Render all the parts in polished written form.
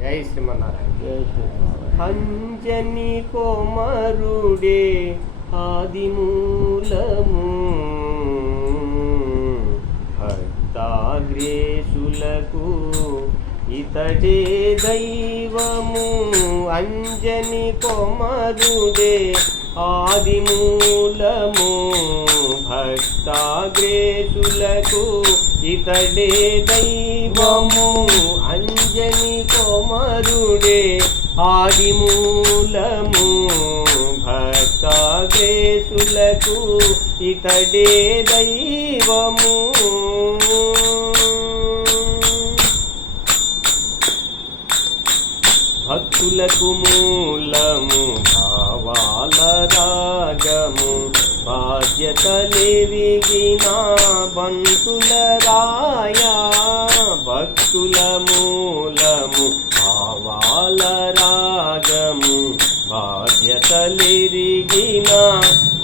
జై శ్రీమన్నారాయణ. జై శ్రీమన్నారాయణ. అంజని కొమరుడే ఆదిమూలము భక్తాగ్రేసులకు ఇతడే దైవము. అంజని కొమరుడే ఆదిమూలము భక్తాగ్రేసులకు ఇతడే దైవము. అంజని కొమరుడే ఆదిమూలము భక్తాగ్రేసులకు ఇతడే దైవము. భక్తులకు మూలము భావాల రాగము బాధ్యతలెరిగిన బంటుల రాయా. భక్తుల మూలము భావాల రాగము బాధ్యతలెరిగిన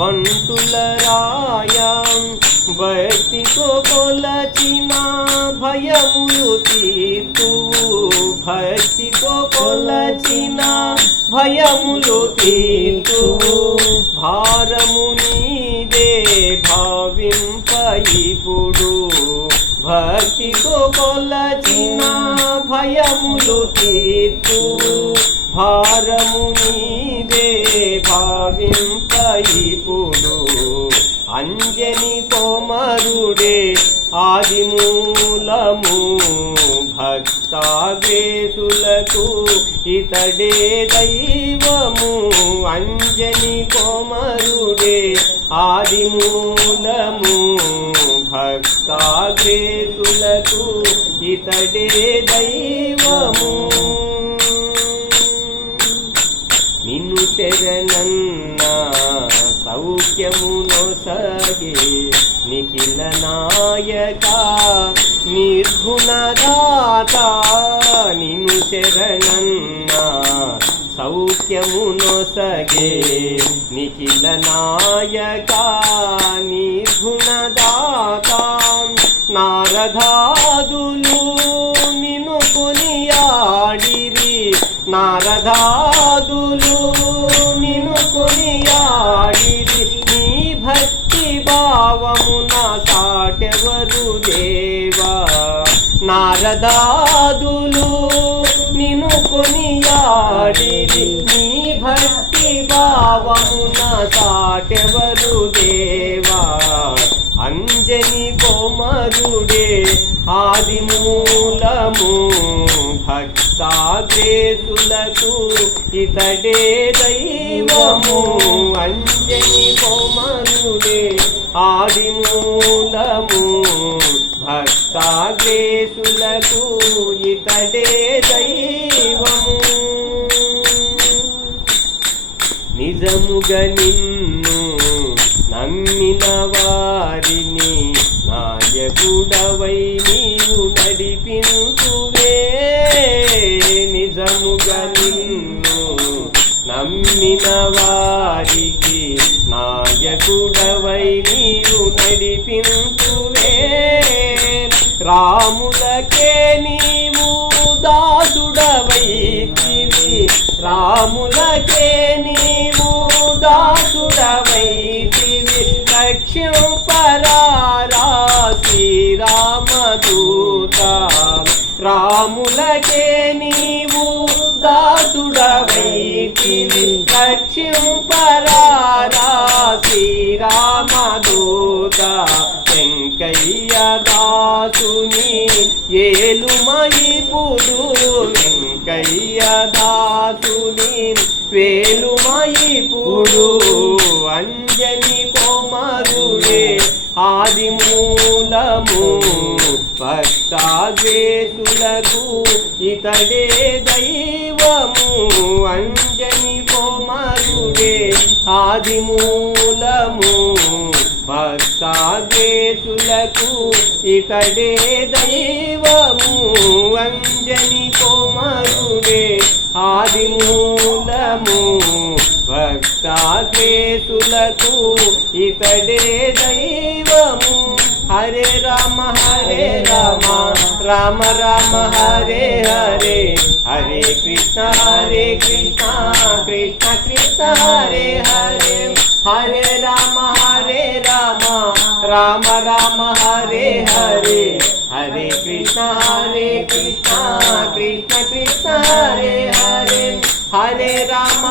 బంటుల రాయా. భక్తితో కొలచిన భయములు తీర్తువు. భక్తితో కొలచిన భయములు తీర్తువు. భారము నీదే భావింప ఇప్పుడు. భక్తితో కొలచిన భయములు తీర్తువు. భారము నీదే భావింప ఇప్పుడు. అంజని కొమరుడే ఆదిమూలము భక్తాగ్రేసులకు ఇతడే దైవము. అంజని కొమరుడే ఆదిమూలము భక్తాగ్రేసులకు ఇతడే దైవము. నిన్ను శరణన్న సౌఖ్యమునొసగే నిఖిల నాయక నిర్గుణదాత. నిన్ను శరణన్న సౌఖ్యమునొసగే నిఖిల నాయక నిర్గుణదాత. నారదాదులు నిన్ను కొనియాడిరి. నారదాదులు నిన్ను కొనియాడిరి. నీ భక్తి భావమున సాటెవరు దేవా. నారదాదులు నిన్ను కొనియాడిరి. నీ భక్తి భావమున సాటెవరు దేవా. అంజని కొమరుడే ఆదిమూలము భక్తాగ్రేసులకు ఇతడే దైవము. అంజని కొమరుడే ఆదిమూలము భక్తాగ్రేసులకు ఇతడే దైవము. నిజముగా నిన్ను నమ్మిన వారిని నాయకుడవై నీవు నడిపించువే. నిజముగా నిన్ను నమ్మిన వారికి నాయకుడవై నీవు నడిపించువే. రాములకే నీవు దాసుడవైతివి. రాములకే నీవు దాసుడవైతివి. రక్షింపరారా శ్రీరామదూత. రాములకే నీవు దాసుడవైతివి. రక్షింపరారా శ్రీరామదూత. వెంకయ్య దాసుని ఏలుమయిపుడు. వెంకయ్య దాసుని వేలుమయిపుడు. అంజని కొమరుడే ఆదిమూలము భక్తాగ్రేసులకు ఇతడే దైవము. అంజని కొమరుడే ఆదిమూలము భక్తాగ్రేసులకు ఇతడే దైవము. అంజని కొమరుడే ఆదిమూలము భక్తాగ్రేసులకు ఇతడే దైవము. హరే రామ రామ రామ రామ హరే హరే హరే कृष्ण कृष्ण कृष्ण हरे हरे, हरे राम राम राम हरे हरे, हरे कृष्ण कृष्ण कृष्ण हरे हरे, हरे राम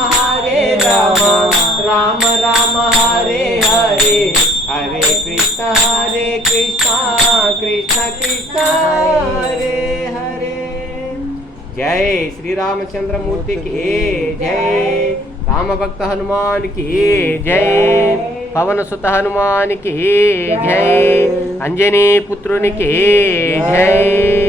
राम राम हरे हरे, हरे कृष्ण कृष्ण कृष्ण हरे हरे। जय श्री रामचंद्र मूर्ति की जय, राम भक्त हनुमान की जय, पवन सुत हनुमान की जय, अंजनी पुत्रुनि की जय।